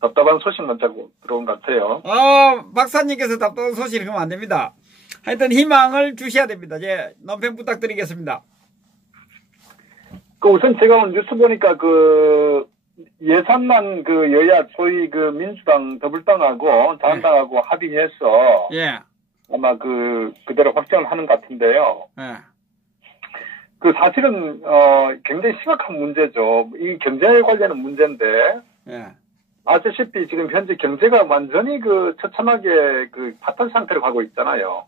답답한 소식 먼저 들어온 것 같아요. 박사님께서 답답한 소식을 하면 안 됩니다. 하여튼 희망을 주셔야 됩니다. 예, 논평 부탁드리겠습니다. 우선 제가 오늘 뉴스 보니까 예산만 여야 소위 민주당 더불당하고 자한당하고 합의해서 예. 아마 그대로 확정을 하는 것 같은데요. 예. 사실은 굉장히 심각한 문제죠. 이 경제 관련한 문제인데 예. 아시다시피 지금 현재 경제가 완전히 처참하게 파탄 상태로 가고 있잖아요.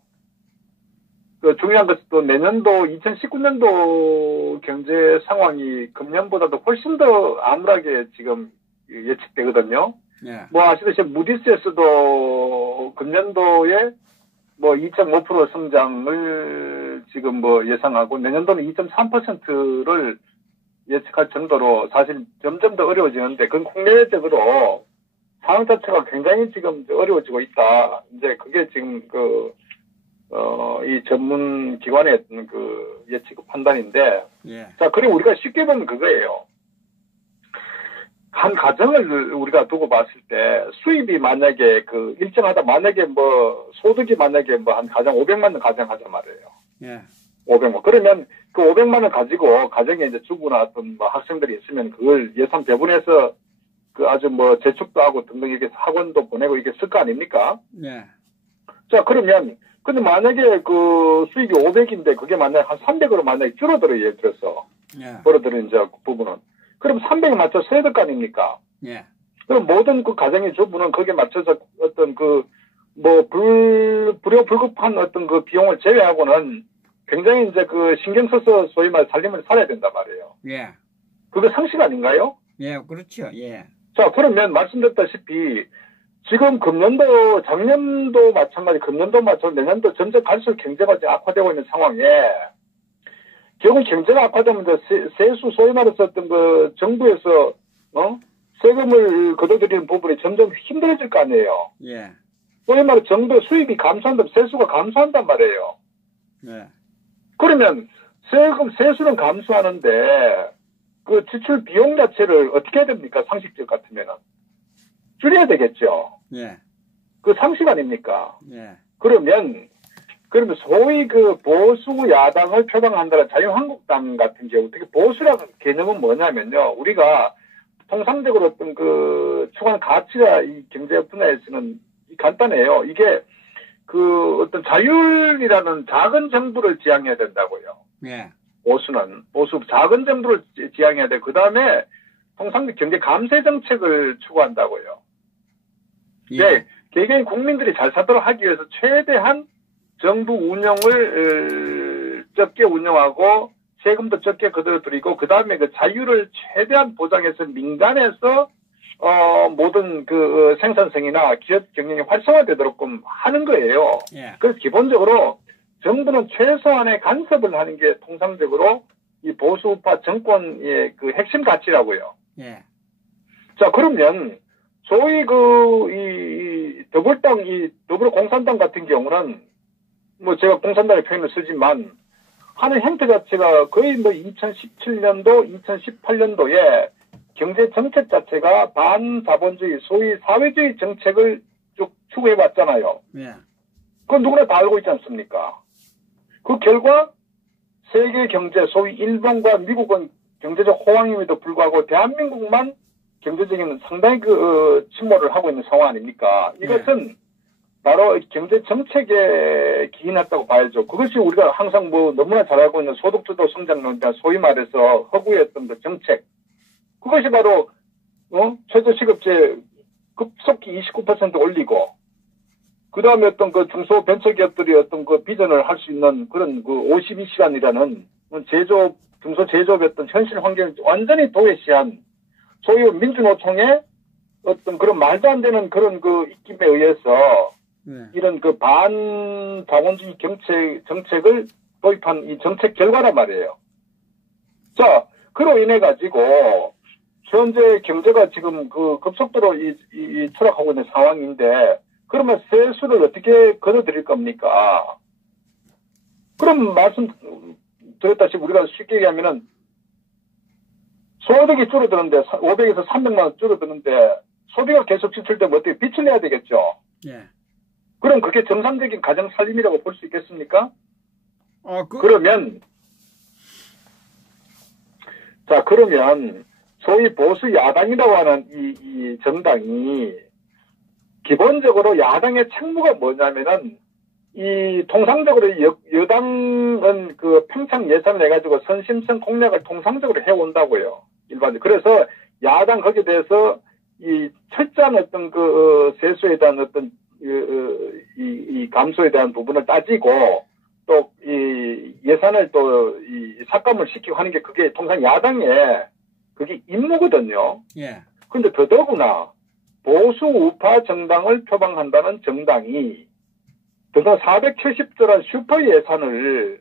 중요한 것은 또 내년도 2019년도 경제 상황이 금년보다도 훨씬 더 암울하게 지금 예측되거든요. 예. 아시다시피 무디스에서도 금년도에 2.5% 성장을 지금 예상하고 내년도는 2.3%를 예측할 정도로 사실 점점 더 어려워지는데 그건 국내적으로 상황 자체가 굉장히 지금 어려워지고 있다. 이제 그게 지금 이 전문 기관의 어떤 예측 판단인데. 예. 자, 그리고 우리가 쉽게 보면 그거예요. 한 가정을 우리가 두고 봤을 때 수입이 만약에 일정하다 만약에 소득이 만약에 한 가정 500만 원 가정 하자 말이에요. 예. 500만. 그러면 500만 원 가지고 가정에 이제 주부나 어떤 학생들이 있으면 그걸 예산 배분해서 아주 재축도 하고 등등 이렇게 학원도 보내고 이게 쓸 거 아닙니까? 예. 자, 그러면 근데 만약에 수익이 500인데 그게 만약에 한 300으로 만약에 줄어들어요. 예를 들어서. 예. 줄어드는 이제 부분은. 그럼 300에 맞춰서 해야 될 거 아닙니까? 예. 그럼 모든 가정의 주부는 거기에 맞춰서 어떤 불급한 어떤 비용을 제외하고는 굉장히 이제 신경 써서 소위 말 살림을 살아야 된단 말이에요. 예. 그거 상식 아닌가요? 예, 그렇죠. 예. 자, 그러면 말씀드렸다시피 지금 금년도, 작년도 마찬가지, 금년도 마찬가지, 내년도 점점 갈수록 경제가 이제 악화되고 있는 상황에 결국 경제가 악화되면 세수, 소위 말해서 어떤 정부에서, 세금을 걷어들이는 부분이 점점 힘들어질 거 아니에요. 예. 소위 말해 정부의 수입이 감소한다면 세수가 감소한단 말이에요. 예. 그러면 세수는 감소하는데 지출 비용 자체를 어떻게 해야 됩니까? 상식적 같으면은. 줄여야 되겠죠. 예. 상식 아닙니까? 예. 그러면 소위 보수 야당을 표방한다는 자유한국당 같은 경우, 특히 보수라는 개념은 뭐냐면요. 우리가 통상적으로 어떤 추구하는 가치가 이 경제 분야에서는 간단해요. 이게 어떤 자율이라는 작은 정부를 지향해야 된다고요. 예. 보수 작은 정부를 지향해야 돼. 그 다음에 통상적 경제 감세 정책을 추구한다고요. 예. 네, 개개인 국민들이 잘 살도록 하기 위해서 최대한 정부 운영을 적게 운영하고 세금도 적게 걷어들이고 그 다음에 자유를 최대한 보장해서 민간에서 모든 생산성이나 기업 경영이 활성화되도록끔 하는 거예요. 예. 그래서 기본적으로 정부는 최소한의 간섭을 하는 게 통상적으로 이 보수우파 정권의 핵심 가치라고요. 예. 자, 그러면 소위 이 더불어공산당 같은 경우는 제가 공산당의 표현을 쓰지만 하는 행태 자체가 거의 2017년도, 2018년도에 경제 정책 자체가 반자본주의, 소위 사회주의 정책을 쭉 추구해 왔잖아요. 예. 그건 누구나 다 알고 있지 않습니까? 그 결과 세계 경제, 소위 일본과 미국은 경제적 호황임에도 불구하고 대한민국만 경제적인 상당히 침몰을 하고 있는 상황 아닙니까? 이것은 바로 경제 정책에 기인했다고 봐야죠. 그것이 우리가 항상 너무나 잘 알고 있는 소득주도 성장론이나 소위 말해서 허구였던 정책. 그것이 바로 최저시급제 급속히 29% 올리고 그 다음에 어떤 중소 벤처기업들이 어떤 비전을 할 수 있는 그런 52시간이라는 중소 제조업의 어떤 현실 환경을 완전히 도외시한 소위 민주노총의 어떤 그런 말도 안 되는 그런 입김에 의해서 이런 반자본주의 정책을 도입한 이 정책 결과란 말이에요. 자, 그로 인해 가지고 현재 경제가 지금 급속도로 추락하고 있는 상황인데 그러면 세수를 어떻게 걷어들일 겁니까? 그럼 말씀드렸다시피 우리가 쉽게 얘기하면은 소득이 줄어드는데 500에서 300만 원 줄어드는데 소비가 계속 지출되면 어떻게 빚을 내야 되겠죠. 예. 그럼 그게 정상적인 가정 살림이라고 볼 수 있겠습니까? 그러면 소위 보수 야당이라고 하는 이 정당이 기본적으로 야당의 책무가 뭐냐면은 이 통상적으로 여당은 그 평창 예산을 해가지고 선심성 공략을 통상적으로 해온다고요. 일반적으로. 그래서 야당 거기에 대해서 이 철저한 어떤 그 세수에 대한 어떤 이 감소에 대한 부분을 따지고 또 이 예산을 또 이 삭감을 시키고 하는 게 그게 통상 야당의 그게 임무거든요. 예. 근데 더더구나 보수 우파 정당을 표방한다는 정당이 그동안 470조란 슈퍼 예산을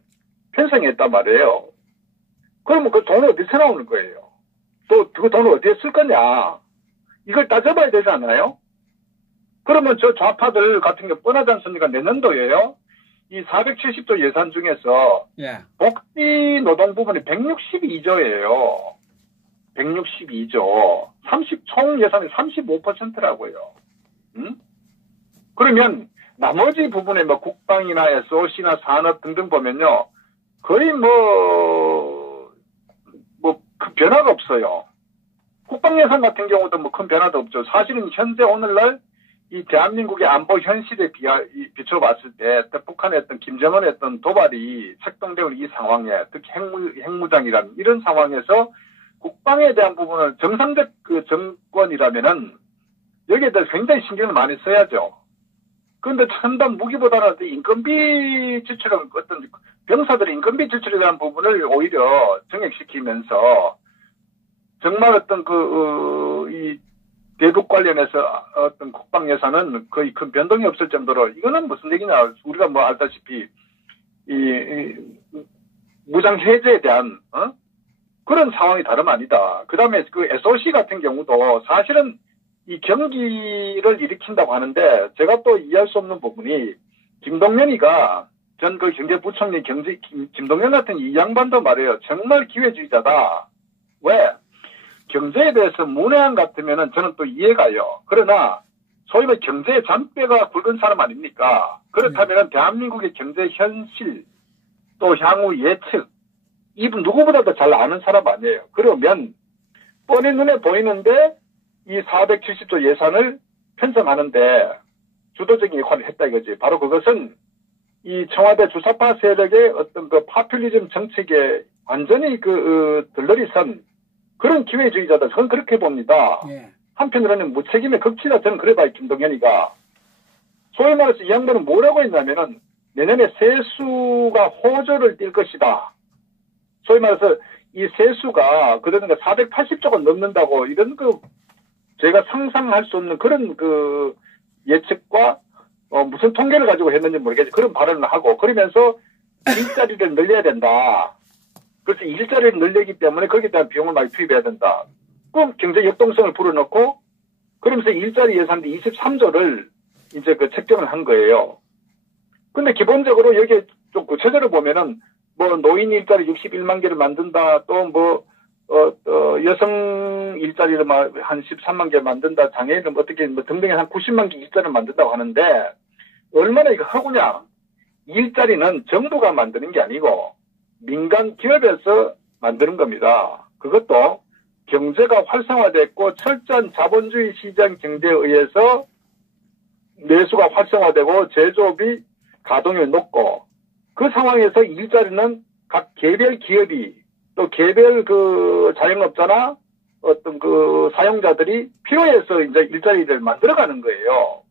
편성했단 말이에요. 그러면 그 돈은 어디서 나오는 거예요? 또 그 돈을 어디에 쓸 거냐? 이걸 따져봐야 되지 않아요? 그러면 저 좌파들 같은 게 뻔하지 않습니까? 내년도에요. 이 470조 예산 중에서 예. 복지 노동 부분이 162조예요. 162조. 총 예산이 35%라고요. 그러면 나머지 부분에 뭐 국방이나 SOC나 산업 등등 보면요. 거의 큰 변화가 없어요. 국방 예산 같은 경우도 뭐 큰 변화도 없죠. 사실은 현재 오늘날 이 대한민국의 안보 현실에 비춰봤을 때 북한의 어떤 김정은의 어떤 도발이 책동되는 이 상황에 특히 핵무장이라는 이런 상황에서 국방에 대한 부분을 정상적 그 정권이라면은 여기에 대해서 굉장히 신경을 많이 써야죠. 그런데 첨단 무기보다는 인건비 지출은 어떤 병사들의 인건비 지출에 대한 부분을 오히려 정액시키면서 정말 어떤 이 대북 관련해서 어떤 국방 예산은 거의 큰 변동이 없을 정도로 이거는 무슨 얘기냐. 우리가 뭐 알다시피 이 무장 해제에 대한 그런 상황이 다름 아니다. 그 다음에 그 SOC 같은 경우도 사실은 이 경기를 일으킨다고 하는데 제가 또 이해할 수 없는 부분이 김동연이가 전 그 경제부총리 김동연 같은 이 양반도 말이에요. 정말 기회주의자다. 왜? 경제에 대해서 문외한 같으면은 저는 또 이해가요. 그러나 소위 말 경제의 잔뼈가 굵은 사람 아닙니까? 그렇다면은 대한민국의 경제 현실 또 향후 예측 이분 누구보다도 잘 아는 사람 아니에요. 그러면 뻔히 눈에 보이는데 이 470조 예산을 편성하는데 주도적인 역할을 했다 이거지. 바로 그것은 이 청와대 주사파 세력의 어떤 그 파퓰리즘 정책에 완전히 들러리 선 그런 기회주의자다. 저는 그렇게 봅니다. 예. 한편으로는 무책임의 극치다. 저는 그래 봐요. 김동연이가. 소위 말해서 이 양반은 뭐라고 했냐면은 내년에 세수가 호조를 띌 것이다. 소위 말해서 이 세수가 그러니까 480조가 넘는다고 이런 제가 상상할 수 없는 그런 예측과 무슨 통계를 가지고 했는지 모르겠지만 그런 발언을 하고 그러면서 일자리를 늘려야 된다. 그래서 일자리를 늘리기 때문에 거기에 대한 비용을 많이 투입해야 된다. 그럼 경제 역동성을 불어넣고 그러면서 일자리 예산비 23조를 이제 책정을 한 거예요. 근데 기본적으로 여기에 좀 구체적으로 보면은 뭐 노인 일자리 61만 개를 만든다. 또 여성 일자리를 한 13만 개 만든다. 장애인은 어떻게 등등에 한 90만 개 일자리를 만든다고 하는데 얼마나 이거 하고냐. 일자리는 정부가 만드는 게 아니고 민간 기업에서 만드는 겁니다. 그것도 경제가 활성화됐고 철저한 자본주의 시장 경제에 의해서 내수가 활성화되고 제조업이 가동률이 높고 그 상황에서 일자리는 각 개별 기업이 또 개별 자영업자나 어떤 사용자들이 필요해서 이제 일자리를 만들어가는 거예요.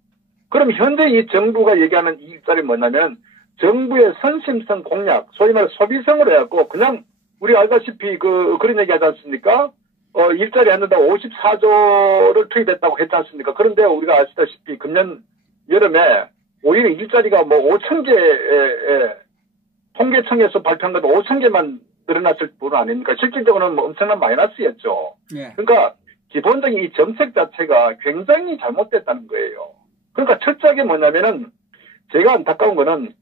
그럼 현재 이 정부가 얘기하는 이 일자리 뭐냐면 정부의 선심성 공약, 소위 말해 소비성으로 해갖고 그냥 우리 알다시피 그런 얘기 하지 않습니까? 일자리 안 된다고 54조를 투입했다고 했지 않습니까? 그런데 우리가 아시다시피 금년 여름에 오히려 일자리가 5,000개, 통계청에서 발표한 것도 5,000개만 늘어났을 뿐 아닙니까? 실질적으로는 엄청난 마이너스였죠. 예. 그러니까 기본적인 이 정책 자체가 굉장히 잘못됐다는 거예요. 그러니까 철저하게 뭐냐면은 제가 안타까운 거는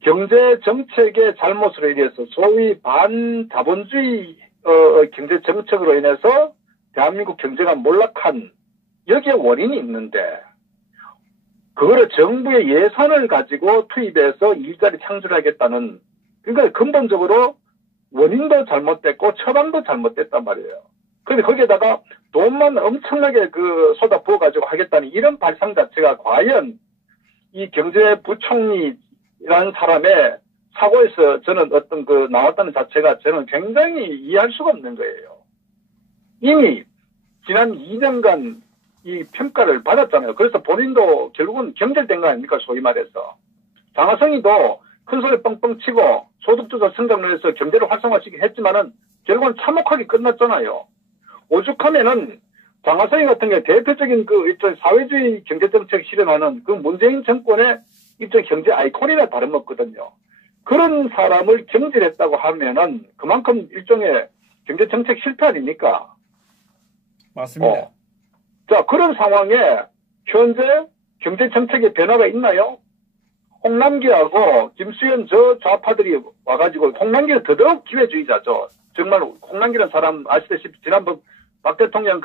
경제 정책의 잘못으로 인해서 소위 반자본주의 경제 정책으로 인해서 대한민국 경제가 몰락한 여기에 원인이 있는데 그거를 정부의 예산을 가지고 투입해서 일자리 창출하겠다는 그러니까 근본적으로 원인도 잘못됐고 처방도 잘못됐단 말이에요. 그런데 거기에다가 돈만 엄청나게 쏟아 부어가지고 하겠다는 이런 발상 자체가 과연 이 경제부총리라는 사람의 사고에서 저는 어떤 나왔다는 자체가 저는 굉장히 이해할 수가 없는 거예요. 이미 지난 2년간 이 평가를 받았잖아요. 그래서 본인도 결국은 경질된 거 아닙니까? 소위 말해서. 장하성이도 큰 소리 뻥뻥 치고 소득주도 성장을 해서 경제를 활성화시키긴 했지만은 결국은 참혹하게 끝났잖아요. 오죽하면은 장하성이 같은 게 대표적인 일종 사회주의 경제정책 실현하는 문재인 정권의 일종 경제 아이콘이나 다름없거든요. 그런 사람을 경질했다고 하면은 그만큼 일종의 경제정책 실패 아닙니까? 맞습니다. 자, 그런 상황에 현재 경제정책에 변화가 있나요? 홍남기하고 김수현 저 좌파들이 와가지고 홍남기는 더더욱 기회주의자죠. 정말 홍남기라는 사람 아시다시피 지난번 박 대통령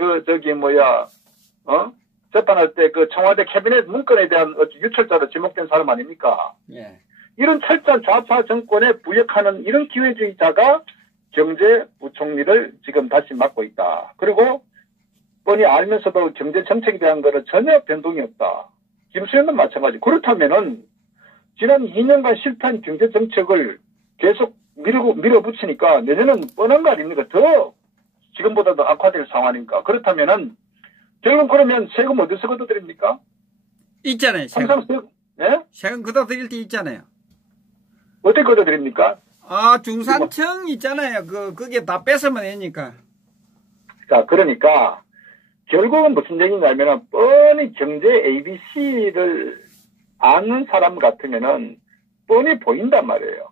재판할 때 청와대 캐비넷 문건에 대한 유출자로 지목된 사람 아닙니까? 예. 이런 철저한 좌파 정권에 부역하는 이런 기회주의자가 경제부총리를 지금 다시 맡고 있다. 그리고 뻔히 알면서도 경제정책에 대한 거는 전혀 변동이 없다. 김수현은 마찬가지. 그렇다면은 지난 2년간 실패한 경제정책을 계속 밀어붙이니까 내년은 뻔한 거 아닙니까? 더 지금보다도 악화될 상황이니까. 그렇다면은 결국 그러면 세금 어디서 걷어들입니까? 있잖아요. 항상 예? 세금 걷어들일 때 있잖아요. 어떻게 걷어들입니까? 중산청 있잖아요. 그게 다 뺏으면 되니까. 자, 그러니까 결국은 무슨 얘기냐면은 뻔히 경제 ABC를 아는 사람 같으면은 뻔히 보인단 말이에요.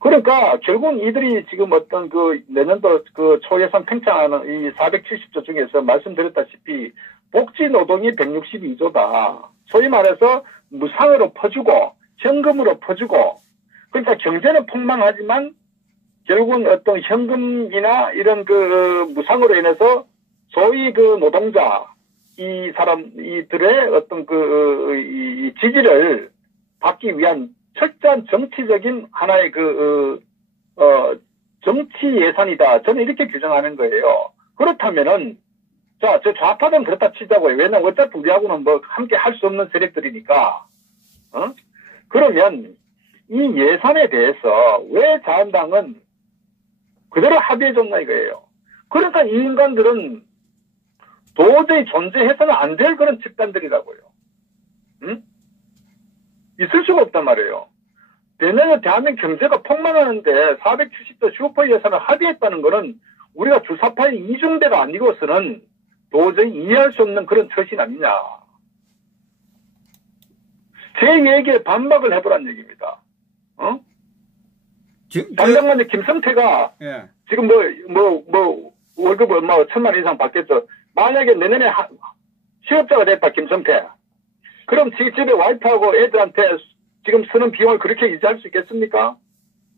그러니까 결국은 이들이 지금 어떤 내년도 초예산 팽창하는 이 470조 중에서 말씀드렸다시피 복지 노동이 162조다. 소위 말해서 무상으로 퍼주고 현금으로 퍼주고 그러니까 경제는 폭망하지만 결국은 어떤 현금이나 이런 무상으로 인해서 소위 노동자 이들의 어떤 이 지지를 받기 위한 철저한 정치적인 하나의 정치 예산이다. 저는 이렇게 규정하는 거예요. 그렇다면은, 자, 저 좌파는 그렇다 치자고요. 왜냐면 어차피 우리하고는 함께 할 수 없는 세력들이니까. 그러면 이 예산에 대해서 왜 자한당은 그대로 합의해줬나 이거예요. 그러니까 이 인간들은 도저히 존재해서는 안 될 그런 집단들이라고요. 응? 있을 수가 없단 말이에요. 내년에 대한민국 경제가 폭망하는데 470조 슈퍼 예산을 합의했다는 것은 우리가 주사파의 이중대가 아니고서는 도저히 이해할 수 없는 그런 처신 아니냐. 제 얘기에 반박을 해보란 얘기입니다. 당장만 김성태가 예. 지금 월급 얼마 1,000만 원 이상 받겠죠. 만약에 내년에 취업자가 됐다, 김성태. 그럼 집에 와이프하고 애들한테 지금 쓰는 비용을 그렇게 유지할 수 있겠습니까?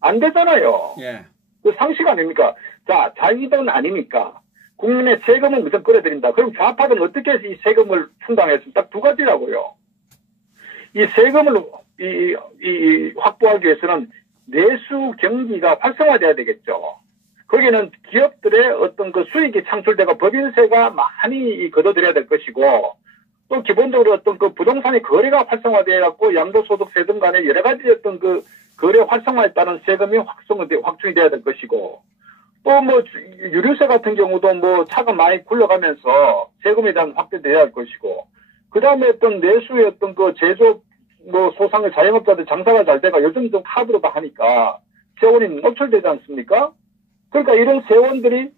안 되잖아요. 예. 그 상식 아닙니까? 자, 자기돈 아닙니까? 국민의 세금을 무슨 끌어들인다. 그럼 좌파들은 어떻게 해서 이 세금을 충당했습니까? 딱 두 가지라고요. 이 세금을 확보하기 위해서는 내수 경기가 활성화돼야 되겠죠. 거기는 기업들의 어떤 수익이 창출되고 법인세가 많이 걷어들여야 될 것이고, 또 기본적으로 어떤 부동산의 거래가 활성화되어갖고 양도소득세 등 간에 여러 가지 어떤 거래 활성화에 따른 세금이 확충이 돼야 될 것이고, 또 유류세 같은 경우도 차가 많이 굴러가면서 세금에 대한 확대돼야 할 것이고, 그 다음에 어떤 내수의 어떤 제조업, 소상의 자영업자들 장사가 잘 돼가 요즘 좀 카드로 다 하니까 세원이 노출되지 않습니까? 그러니까 이런 세원들이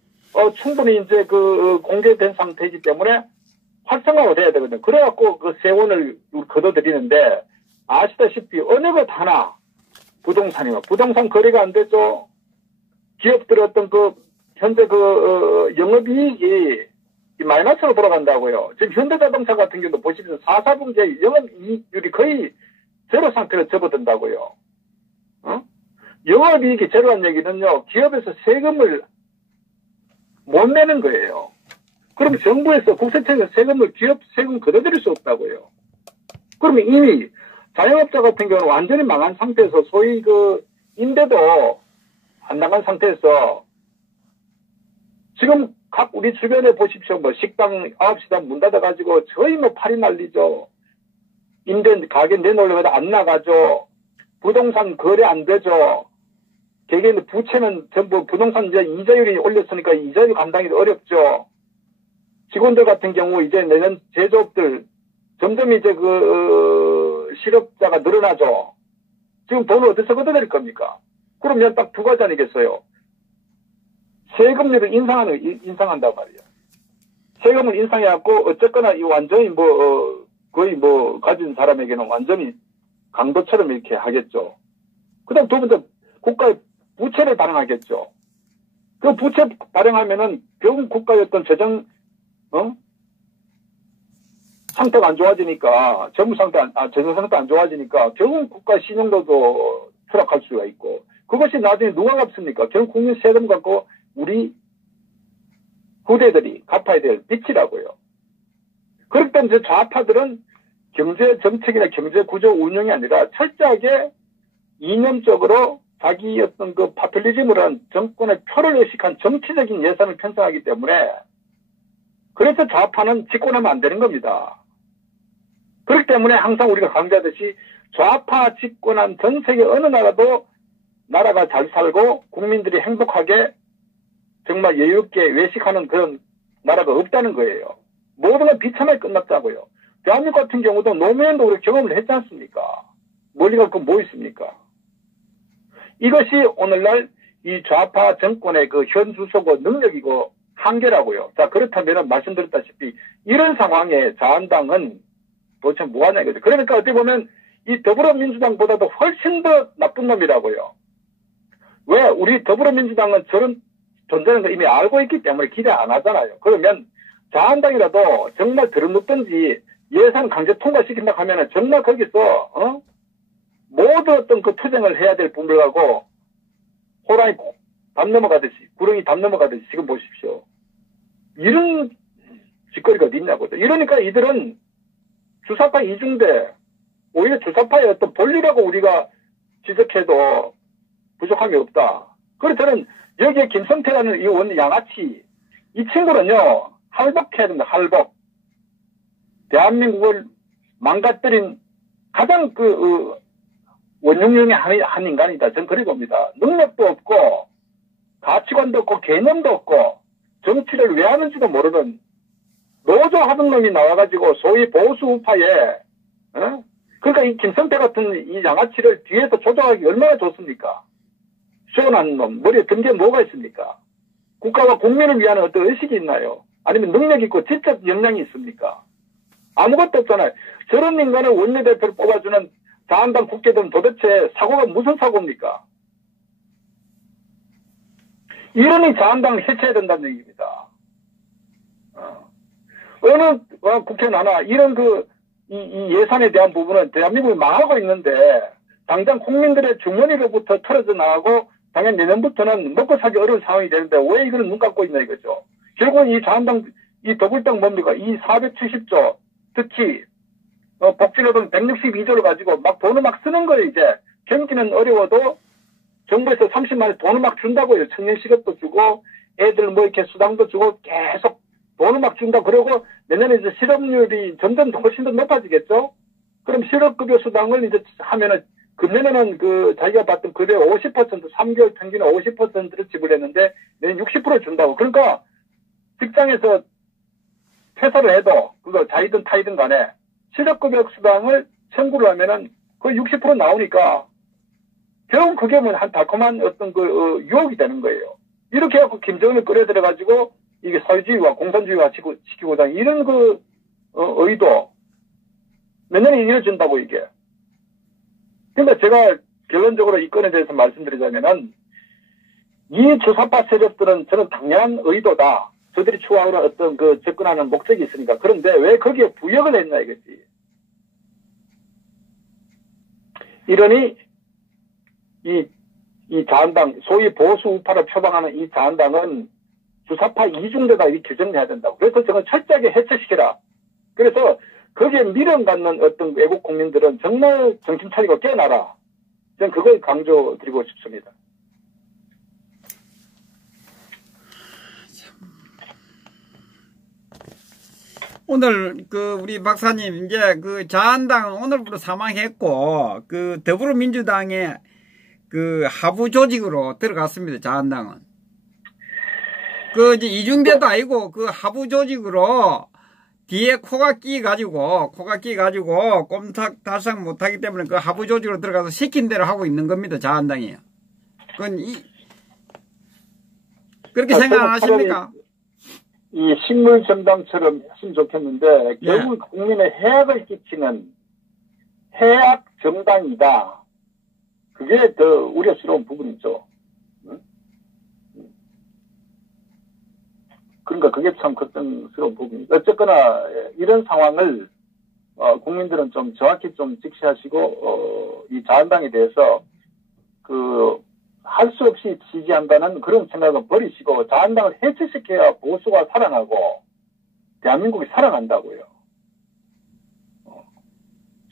충분히 이제 공개된 상태이기 때문에 활성화가 돼야 되거든요. 그래갖고 세원을 걷어들이는데 아시다시피 어느 것 하나 부동산 거래가 안 되죠. 기업들의 어떤 현재 영업이익이 마이너스로 돌아간다고요. 지금 현대자동차 같은 경우도 보시면 4분기에 영업이익률이 거의 제로 상태로 접어든다고요. 영업이익이 제로한 얘기는요, 기업에서 세금을 못 내는 거예요. 그럼 정부에서 국세청에서 세금을 기업 세금 걷어들일 수 없다고요. 그러면 이미 자영업자 같은 경우는 완전히 망한 상태에서 소위 그 임대도 안 나간 상태에서 지금 각 우리 주변에 보십시오. 뭐 식당 9시간 문 닫아가지고 저희 뭐 팔이 날리죠. 임대 가게 내놓으려고 안 나가죠. 부동산 거래 안 되죠. 개개인 부채는 전부 부동산 이제 이자율이 올렸으니까 이자율 감당이 어렵죠. 직원들 같은 경우 이제 내년 제조업들 점점 이제 실업자가 늘어나죠. 지금 돈을 어디서 걷어낼 겁니까? 그러면 딱 두 가지 아니겠어요? 세금률을 인상한단 말이에요. 세금을 인상해갖고 어쨌거나 이 완전히 거의 가진 사람에게는 완전히 강도처럼 이렇게 하겠죠. 그 다음 두 번째, 국가의 부채를 발행하겠죠. 그 부채 발행하면은 결국 국가의 어떤 재정, 상태가 안 좋아지니까, 재정 상태가 안 좋아지니까, 결국 국가 신용도도 추락할 수가 있고, 그것이 나중에 누가 갚습니까? 결국 국민 세금 갖고 우리 후대들이 갚아야 될 빚이라고요. 그렇기 때문에 좌파들은 경제 정책이나 경제 구조 운영이 아니라 철저하게 이념적으로 자기 어떤 그 파퓰리즘을 한 정권의 표를 의식한 정치적인 예산을 편성하기 때문에 그래서 좌파는 집권하면 안 되는 겁니다. 그렇기 때문에 항상 우리가 강조하듯이 좌파 집권한 전 세계 어느 나라도 나라가 잘 살고 국민들이 행복하게 정말 여유롭게 외식하는 그런 나라가 없다는 거예요. 모든 건 비참하게 끝났다고요. 대한민국 같은 경우도 노무현도 우리 경험을 했지 않습니까? 멀리 갈 건 뭐 있습니까? 이것이 오늘날 이 좌파 정권의 그 현 주소고 능력이고 한계라고요. 자, 그렇다면 말씀드렸다시피 이런 상황에 자한당은 도대체 뭐하냐 이거죠. 그러니까 어떻게 보면 이 더불어민주당보다도 훨씬 더 나쁜 놈이라고요. 왜? 우리 더불어민주당은 저런 존재하는 걸 이미 알고 있기 때문에 기대 안 하잖아요. 그러면 자한당이라도 정말 들어눕든지 예산 강제 통과시킨다 하면은 정말 거기서 모두 어떤 그 투쟁을 해야 될 분들 하고 호랑이 담 넘어가듯이 구렁이 담 넘어가듯이 지금 보십시오. 이런 짓거리가 어디 있냐고. 이러니까 이들은 주사파 이중대 오히려 주사파의 어떤 본리라고 우리가 지적해도 부족함이 없다. 그래서 저는 여기에 김성태라는 이 원 양아치 이 친구는요 할복해야 됩니다. 할복. 대한민국을 망가뜨린 가장 원흉령의 한 인간이다. 저는 그리 봅니다. 능력도 없고 가치관도 없고 개념도 없고 정치를 왜 하는지도 모르는 노조 하던 놈이 나와가지고 소위 보수 우파에 그러니까 이 김성태 같은 이 양아치를 뒤에서 조종하기 얼마나 좋습니까? 시원한 놈 머리에 든 게 뭐가 있습니까? 국가와 국민을 위한 어떤 의식이 있나요? 아니면 능력 있고 지적 역량이 있습니까? 아무것도 없잖아요. 저런 인간을 원내대표를 뽑아주는 자한당 국회의원 도대체 사고가 무슨 사고입니까? 이러니 자한당을 해체해야 된다는 얘기입니다. 어느 국회는 하나 이런 이 예산에 대한 부분은 대한민국이 망하고 있는데 당장 국민들의 주머니로부터 털어져 나가고 당연 내년부터는 먹고 살기 어려운 상황이 되는데 왜 이걸 눈 감고 있냐 이거죠. 결국은 이 자한당, 이 더불당 뭡니까? 이 470조, 특히, 복지노동 162조를 가지고 막 돈을 막 쓰는 거예요, 이제. 경기는 어려워도 정부에서 30만원 돈을 막 준다고요. 청년 실업도 주고, 애들 뭐 이렇게 수당도 주고 계속 돈을 막 준다. 그러고 내년에 이제 실업률이 점점 훨씬 더 높아지겠죠? 그럼 실업급여 수당을 이제 하면은 금년에는 자기가 받던 급여 50%, 3개월 평균 50%를 지불했는데 내년 60% 준다고. 그러니까 직장에서 퇴사를 해도 그거 자이든 타이든 간에 실업급여 수당을 청구를 하면은 거의 60% 나오니까 결국 그게 뭐 한 달콤한 어떤 유혹이 되는 거예요. 이렇게 해갖고 김정은을 끌어들여가지고 이게 사회주의와 공산주의화 시키고자 이런 의도 내년에 이뤄진다고 이게. 그러니까 제가 결론적으로 이 건에 대해서 말씀드리자면은 이 주사파 세력들은 저는 당연한 의도다. 저들이 추구하는 어떤 접근하는 목적이 있으니까. 그런데 왜 거기에 부역을 했냐 이거지. 이러니 이 자한당, 소위 보수 우파를 표방하는 이 자한당은 주사파 이중대다 이 규정을 해야 된다고. 그래서 저는 철저하게 해체시켜라. 그래서 거기에 미련 갖는 어떤 외국 국민들은 정말 정신 차리고 깨어나라. 저는 그걸 강조드리고 싶습니다. 오늘 우리 박사님 이제 자한당은 오늘부터 사망했고 더불어민주당의 하부 조직으로 들어갔습니다. 자한당은 이제 이중대도 아니고 하부 조직으로 뒤에 코가 끼가지고 꼼짝달싹 못하기 때문에 하부 조직으로 들어가서 시킨 대로 하고 있는 겁니다. 자한당이요. 그렇게 생각 안 하십니까? 이 식물 정당처럼 했으면 좋겠는데 결국 국민의 해악을 끼치는 해악 정당이다. 그게 더 우려스러운 부분이죠. 그러니까 그게 참 걱정스러운 부분이죠. 어쨌거나 이런 상황을 국민들은 좀 정확히 좀 직시하시고 이 자한당에 대해서 할 수 없이 지지한다는 그런 생각은 버리시고 자한당을 해체시켜야 보수가 살아나고 대한민국이 살아난다고요.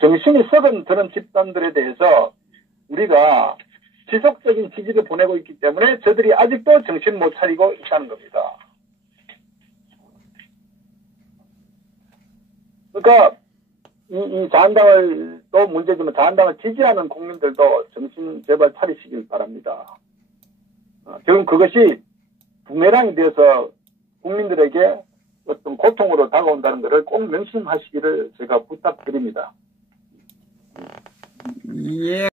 정신이 썩은 그런 집단들에 대해서 우리가 지속적인 지지를 보내고 있기 때문에 저들이 아직도 정신 못 차리고 있다는 겁니다. 그러니까 이 자한당을 또 문제지만 자한당을 지지하는 국민들도 정신 제발 차리시길 바랍니다. 지금 그것이 부메랑이 되어서 국민들에게 어떤 고통으로 다가온다는 것을 꼭 명심하시기를 제가 부탁드립니다. 예.